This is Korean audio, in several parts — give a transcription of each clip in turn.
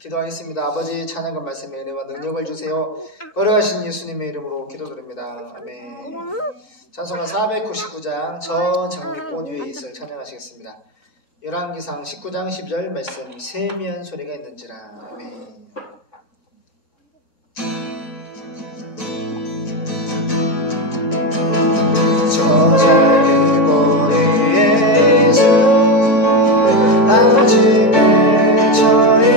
기도하겠습니다. 아버지 찬양과 말씀의 은혜와 능력을 주세요. 걸어가신 예수님의 이름으로 기도드립니다. 아멘. 찬송가 499장 저 장미꽃 위에 있을 찬양하시겠습니다. 열왕기상 19장 10절 말씀 세미한 소리가 있는지라. 아멘. 저 장미꽃 위에서 아침에 세상에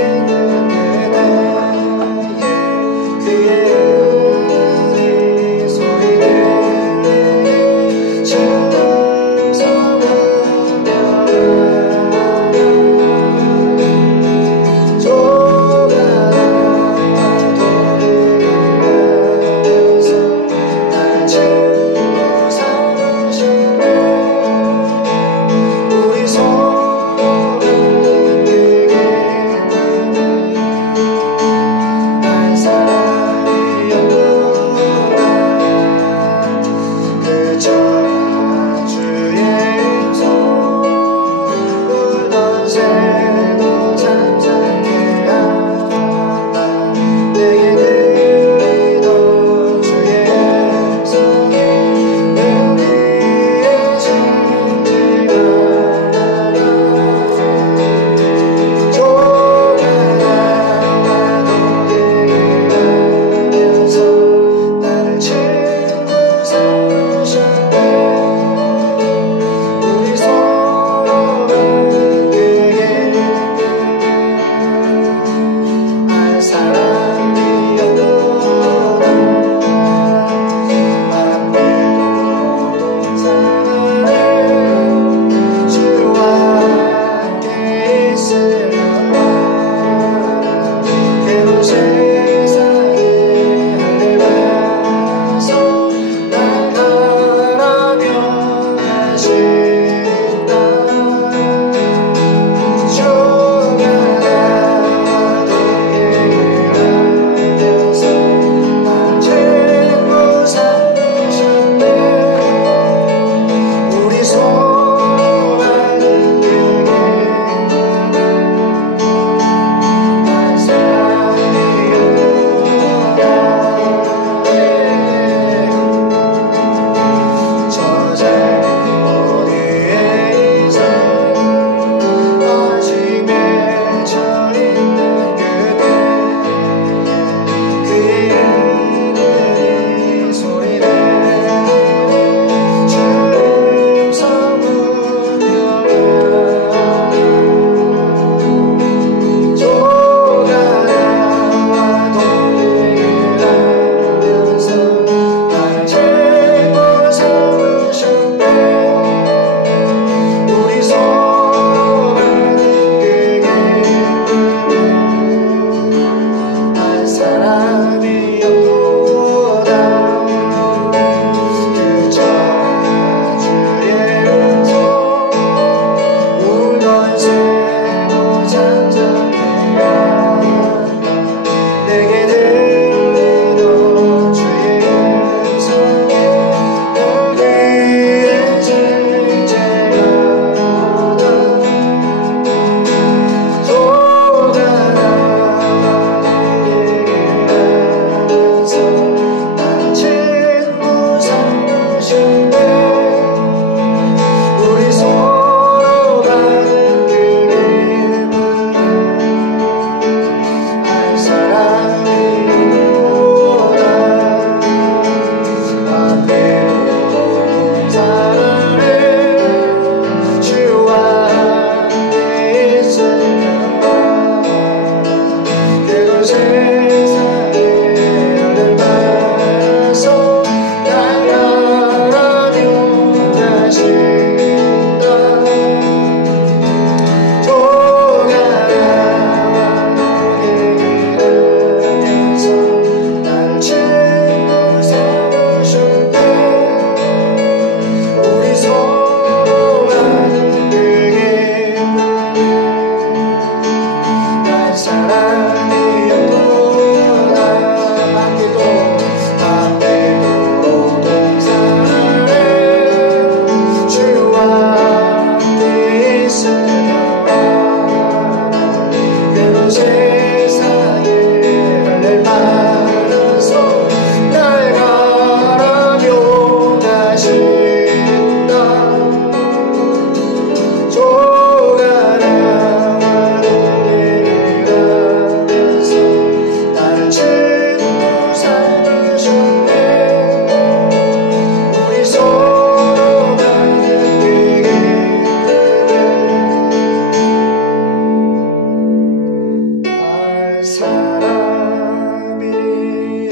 사람이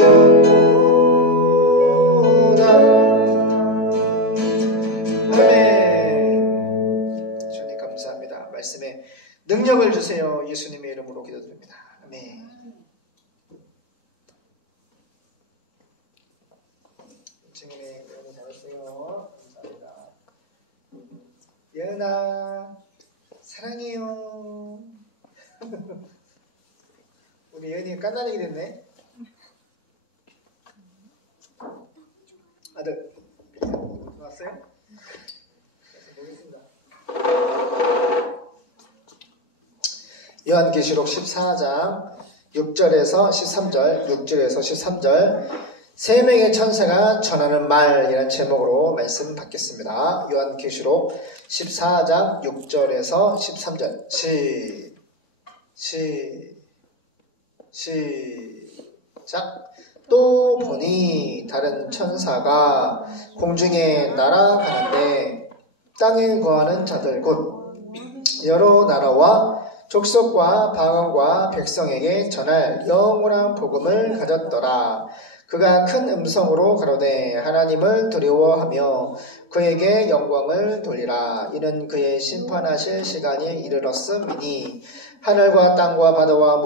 없구나. 아멘. 주님 감사합니다. 말씀에 능력을 주세요. 예수님의 이름으로 기도드립니다. 아멘. 친구네 너무 잘했어요. 감사합니다. 예은아 사랑해요. 우리 예은이가 깐난이게 됐네. 아들 왔어요? 보겠습니다. 요한계시록 14장 6절에서 13절 6절에서 13절 세 명의 천사가 전하는 말이라는 제목으로 말씀 받겠습니다. 요한계시록 14장 6절에서 13절 시작. 또 보니 다른 천사가 공중에 날아가는데 땅에 거하는 자들 곧 여러 나라와 족속과 방언과 백성에게 전할 영원한 복음을 가졌더라. 그가 큰 음성으로 가로되 하나님을 두려워하며 그에게 영광을 돌리라. 이는 그의 심판하실 시간이 이르렀음이니 하늘과 땅과 바다와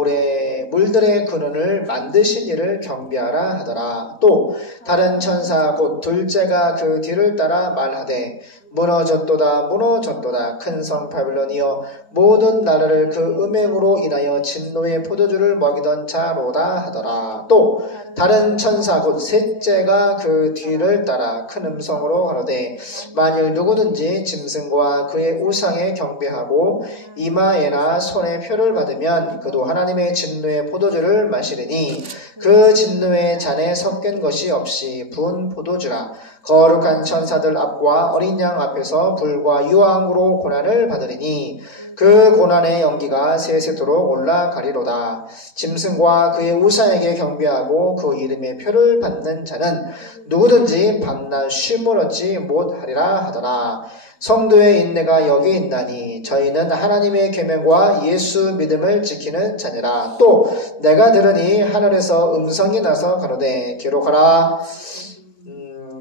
물들의 근원을 만드신 이를 경배하라 하더라. 또 다른 천사 곧 둘째가 그 뒤를 따라 말하되 무너졌도다 무너졌도다 큰 성 바빌론이여 모든 나라를 그 음행으로 인하여 진노의 포도주를 먹이던 자로다 하더라. 또 다른 천사 곧 셋째가 그 뒤를 따라 큰 음성으로 가로되 만일 누구든지 짐승과 그의 우상에 경배하고 이마에나 손에 표를 받으면 그도 하나님의 진노의 포도주를 마시리니 그 진노의 잔에 섞인 것이 없이 부은 포도주라. 거룩한 천사들 앞과 어린 양 앞에서 불과 유황으로 고난을 받으리니 그 고난의 연기가 세세토록 올라가리로다. 짐승과 그의 우상에게 경배하고 그 이름의 표를 받는 자는 누구든지 밤낮 쉼을 얻지 못하리라 하더라. 성도의 인내가 여기 있나니 저희는 하나님의 계명과 예수 믿음을 지키는 자니라. 또 내가 들으니 하늘에서 음성이 나서 가로되 기록하라.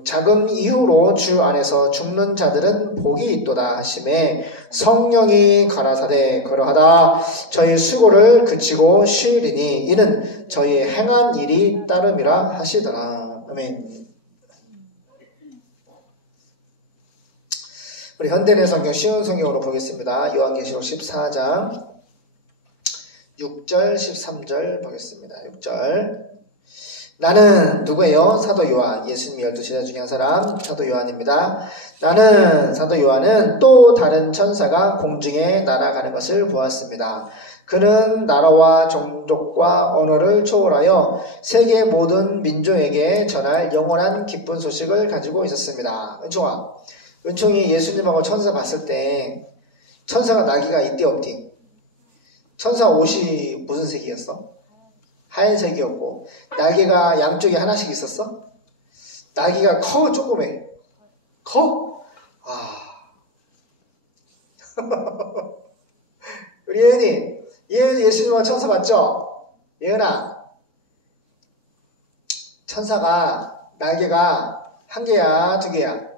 자금 이후로 주 안에서 죽는 자들은 복이 있도다 하심에 성령이 가라사대 그러하다 저희 수고를 그치고 쉬리니 이는 저희 행한 일이 따름이라 하시더라. 아멘. 우리 현대내 성경 쉬운 성경으로 보겠습니다. 요한계시록 14장 6절 13절 보겠습니다. 6절 나는 누구예요? 사도 요한, 예수님 12제자 중에 한 사람 사도 요한입니다. 나는 사도 요한은 또 다른 천사가 공중에 날아가는 것을 보았습니다. 그는 나라와 종족과 언어를 초월하여 세계 모든 민족에게 전할 영원한 기쁜 소식을 가지고 있었습니다. 은총이 예수님하고 천사 봤을 때 천사가 나기가 있대 없디? 천사 옷이 무슨 색이었어? 하얀색이었고 날개가 양쪽에 하나씩 있었어? 날개가 커 조그매? 커? 우리 예은이 예수님과 천사 봤죠? 예은아 천사가 날개가 한 개야 두 개야?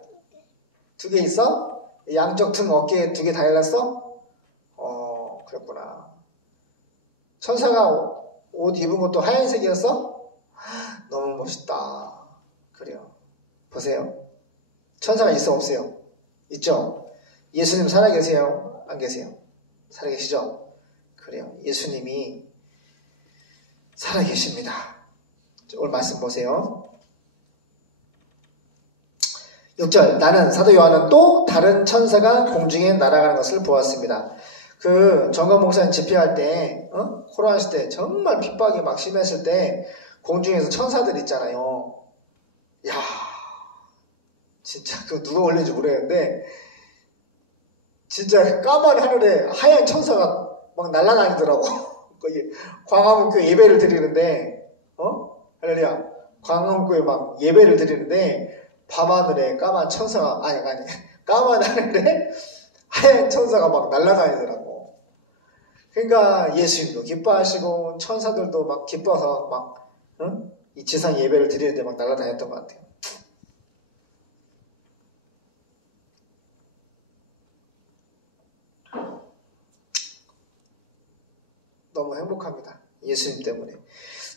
두 개 있어? 양쪽 등 어깨에 두 개 달렸어? 그랬구나. 천사가 옷 입은 것도 하얀색이었어? 너무 멋있다. 그래요. 보세요. 천사가 있어 없어요? 있죠? 예수님 살아계세요? 안 계세요? 살아계시죠? 그래요. 예수님이 살아계십니다. 오늘 말씀 보세요. 6절 나는 사도 요한은 또 다른 천사가 공중에 날아가는 것을 보았습니다. 그 정건 목사님 집회할 때 코로나 했을 때 정말 핍박이 막 심했을 때 공중에서 천사들 있잖아요. 야 진짜 그거 누가 올린지 모르겠는데 진짜 까만 하늘에 하얀 천사가 막 날아다니더라고. 거기 광화문교회 예배를 드리는데 할렐루야 광화문교회 막 예배를 드리는데 밤하늘에 까만 천사가 까만 하늘에 하얀 천사가 막 날아다니더라고. 그러니까 예수님도 기뻐하시고 천사들도 막 기뻐서 막 이 지상 예배를 드리는데 막 날아다녔던 것 같아요. 너무 행복합니다. 예수님 때문에.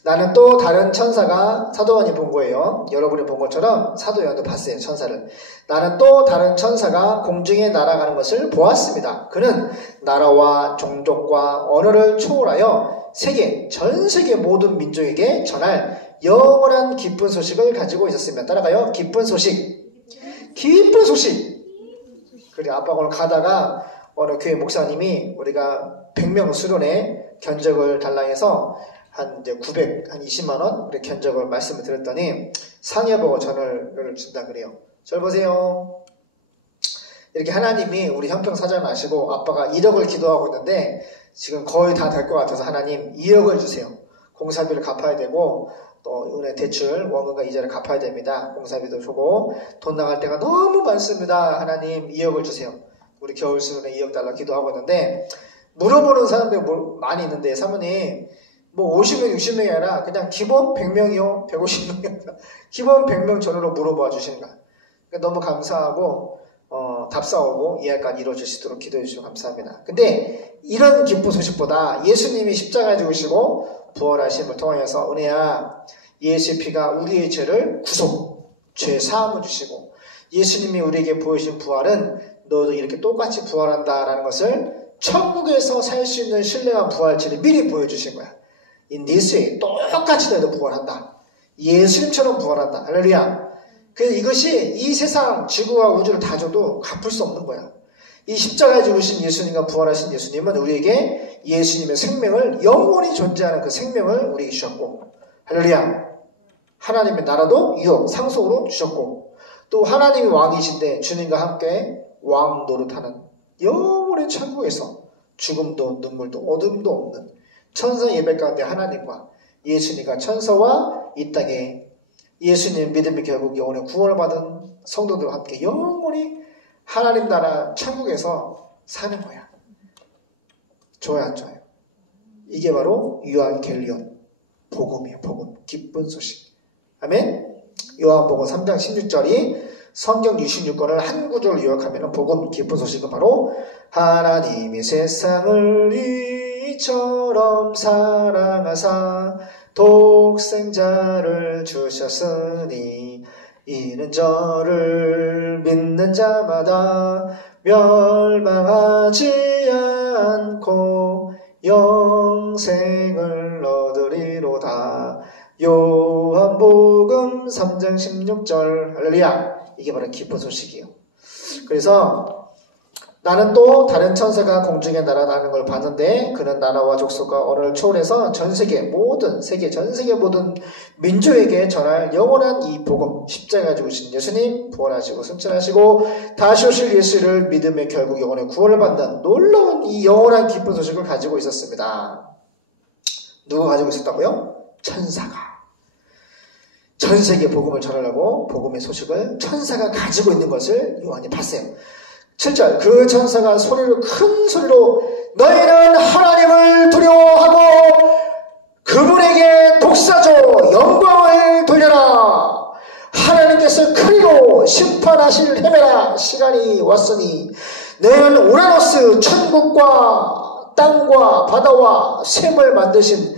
나는 또 다른 천사가 사도 요한이 본 거예요. 여러분이 본 것처럼 사도 요한도 봤어요. 천사를. 나는 또 다른 천사가 공중에 날아가는 것을 보았습니다. 그는 나라와 종족과 언어를 초월하여 전 세계 모든 민족에게 전할 영원한 기쁜 소식을 가지고 있었습니다. 따라가요. 기쁜 소식. 기쁜 소식. 그래 아빠가 오늘 가다가 어느 교회 목사님이 우리가 100명 수련회 견적을 달라해서 한 이제 20만 원 우리 견적을 말씀을 드렸더니 상여보고 전화를 준다 그래요. 절 보세요. 이렇게 하나님이 우리 형평 사정을 아시고 아빠가 1억을 기도하고 있는데 지금 거의 다 될 것 같아서 하나님 2억을 주세요. 공사비를 갚아야 되고 또 은행 대출 원금과 이자를 갚아야 됩니다. 공사비도 주고 돈 나갈 때가 너무 많습니다. 하나님 2억을 주세요. 우리 겨울 수련회 2억 달러 기도하고 있는데 물어보는 사람들이 많이 있는데 사모님 뭐 50명 60명이 아니라 그냥 기본 100명이요 150명이요 기본 100명 전후로 물어봐 주시는 거야. 그러니까 너무 감사하고 답사오고 예약까지 이루어질 수 있도록 기도해 주시고 감사합니다. 근데 이런 기쁜 소식보다 예수님이 십자가에 죽으시고 부활하심을 통하여서 은혜야 예수의 피가 우리의 죄를 구속 죄 사함을 주시고 예수님이 우리에게 보여주신 부활은 너도 이렇게 똑같이 부활한다라는 것을 천국에서 살 수 있는 신령한 부활체를 미리 보여주신 거야. In this way 똑같이 너도 부활한다. 예수님처럼 부활한다. 할렐루야. 그래서 이것이 이 세상 지구와 우주를 다 줘도 갚을 수 없는 거야. 이 십자가에 죽으신 예수님과 부활하신 예수님은 우리에게 예수님의 생명을 영원히 존재하는 그 생명을 우리에게 주셨고 할렐루야. 하나님의 나라도 유업 상속으로 주셨고 또 하나님이 왕이신데 주님과 함께 왕 노릇하는 영원의 천국에서 죽음도 눈물도 어둠도 없는 천사 예배 가운데 하나님과 예수님과 천사와 이 땅에 예수님 믿음이 결국 영원의 구원을 받은 성도들과 함께 영원히 하나님 나라 천국에서 사는 거야. 좋아요 안 좋아요? 이게 바로 유한겔리온 복음이에요. 복음. 기쁜 소식. 아멘. 요한복음 3장 16절이 성경 66권을 한 구절로 요약하면 복음 기쁜 소식은 바로 하나님이 세상을 이처럼 사랑하사 독생자를 주셨으니 이는 저를 믿는 자마다 멸망하지 않고 영생을 얻으리로다. 요한복음 3장 16절 할렐루야. 이게 바로 기쁜 소식이에요. 그래서 나는 또 다른 천사가 공중에 날아다니는 걸 봤는데 그는 나라와 족속과 언어를 초월해서 전 세계 모든 민족에게 전할 영원한 이 복음 십자가에 죽으신 예수님 부활하시고 승천하시고 다시 오실 예수를 믿음의 결국 영원의 구원을 받는 놀라운 이 영원한 기쁜 소식을 가지고 있었습니다. 누가 가지고 있었다고요? 천사가. 전 세계 복음을 전하려고 복음의 소식을 천사가 가지고 있는 것을 요한이 봤어요. 7절 그 천사가 큰 소리로 너희는 하나님을 두려워하고 그분에게 독사조 영광을 돌려라. 하나님께서 크리로 심판하실 해매라. 시간이 왔으니 너희는 우라노스 천국과 땅과 바다와 샘을 만드신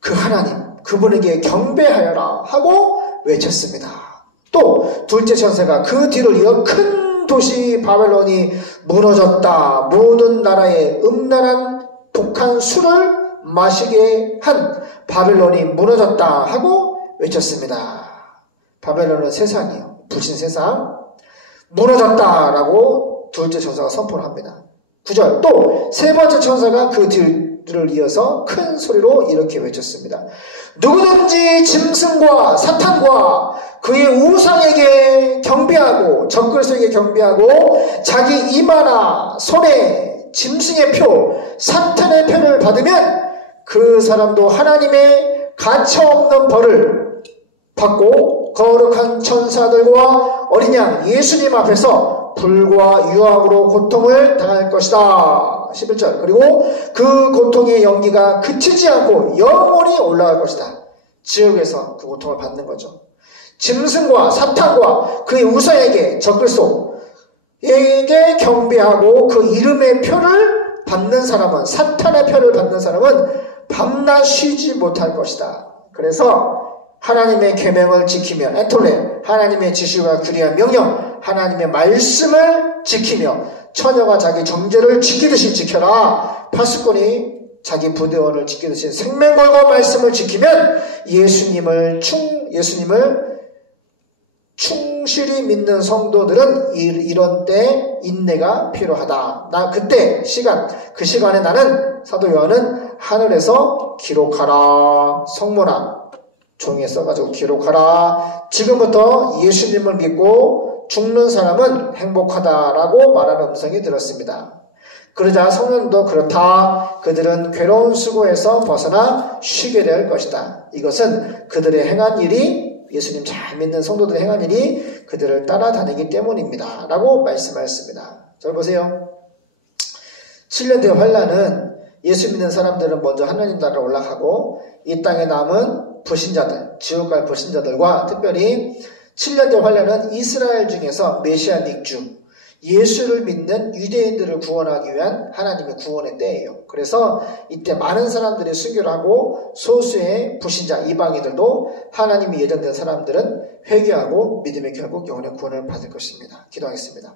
그 하나님 그분에게 경배하여라 하고 외쳤습니다. 또 둘째 천사가 그 뒤를 이어 큰 도시 바벨론이 무너졌다. 모든 나라에 음란한 독한 술을 마시게 한 바벨론이 무너졌다 하고 외쳤습니다. 바벨론은 세상이에요. 불신 세상. 무너졌다라고 둘째 천사가 선포를 합니다. 9절 또 세 번째 천사가 그 뒤를 이어서 큰 소리로 이렇게 외쳤습니다. 누구든지 짐승과 사탄과 그의 우상에게 경배하고 적그리스도에게 경배하고 자기 이마나 손에 짐승의 표 사탄의 표를 받으면 그 사람도 하나님의 가차없는 벌을 받고 거룩한 천사들과 어린 양 예수님 앞에서 불과 유황으로 고통을 당할 것이다. 11절. 그리고 그 고통의 연기가 그치지 않고 영원히 올라갈 것이다. 지옥에서 그 고통을 받는 거죠. 짐승과 사탄과 그의 우상에게 적그리스도에게 경배하고 그 이름의 표를 받는 사람은, 사탄의 표를 받는 사람은 밤낮 쉬지 못할 것이다. 그래서 하나님의 계명을 지키며 에톨레, 하나님의 지시와 규례와 명령, 하나님의 말씀을 지키며 처녀가 자기 정죄를 지키듯이 지켜라. 파수꾼이 자기 부대원을 지키듯이 생명 걸고 말씀을 지키면 예수님을 충실히 믿는 성도들은 이런 때 인내가 필요하다. 그 시간에 나는 사도 요한은 하늘에서 기록하라. 성모나 종이에 써가지고 기록하라. 지금부터 예수님을 믿고 죽는 사람은 행복하다라고 말하는 음성이 들었습니다. 그러자 성령도 그렇다. 그들은 괴로운 수고에서 벗어나 쉬게 될 것이다. 이것은 그들의 행한 일이, 예수님 잘 믿는 성도들의 행한 일이 그들을 따라다니기 때문입니다. 라고 말씀하였습니다. 잘 보세요. 7년 대환란은 예수 믿는 사람들은 먼저 하나님 나라로 올라가고 이 땅에 남은 불신자들, 지옥 갈 불신자들과 특별히 7년 대환란은 이스라엘 중에서 메시아닉 주, 예수를 믿는 유대인들을 구원하기 위한 하나님의 구원의 때예요. 그래서 이때 많은 사람들이 순교를 하고 소수의 불신자 이방인들도 하나님이 예정된 사람들은 회개하고 믿음의 결국 영혼의 구원을 받을 것입니다. 기도하겠습니다.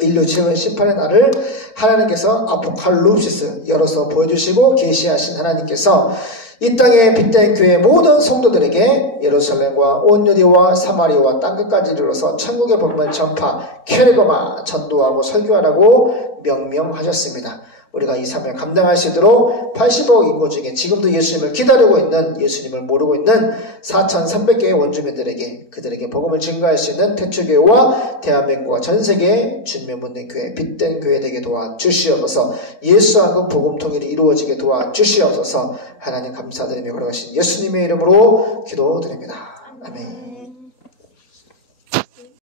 인류 지은 심판의 날을 하나님께서 아포칼립시스 열어서 보여주시고 계시하신 하나님께서 이 땅에 빛된 교회 모든 성도들에게 예루살렘과 온 유대와 사마리아와 땅끝까지 이르러서 천국의 복음을 전파, 캐리고마 전도하고 설교하라고 명명하셨습니다. 우리가 이 사명을 감당할 수 있도록 80억 인구 중에 지금도 예수님을 기다리고 있는, 예수님을 모르고 있는 4,300개의 원주민들에게, 그들에게 복음을 증거할 수 있는 태초교회와 대한민국과 전세계의 주님의 묻는 교회, 빛된 교회 되게 도와주시옵소서. 예수와 그 복음 통일이 이루어지게 도와주시옵소서. 하나님 감사드리며 걸어가신 예수님의 이름으로 기도드립니다. 아멘.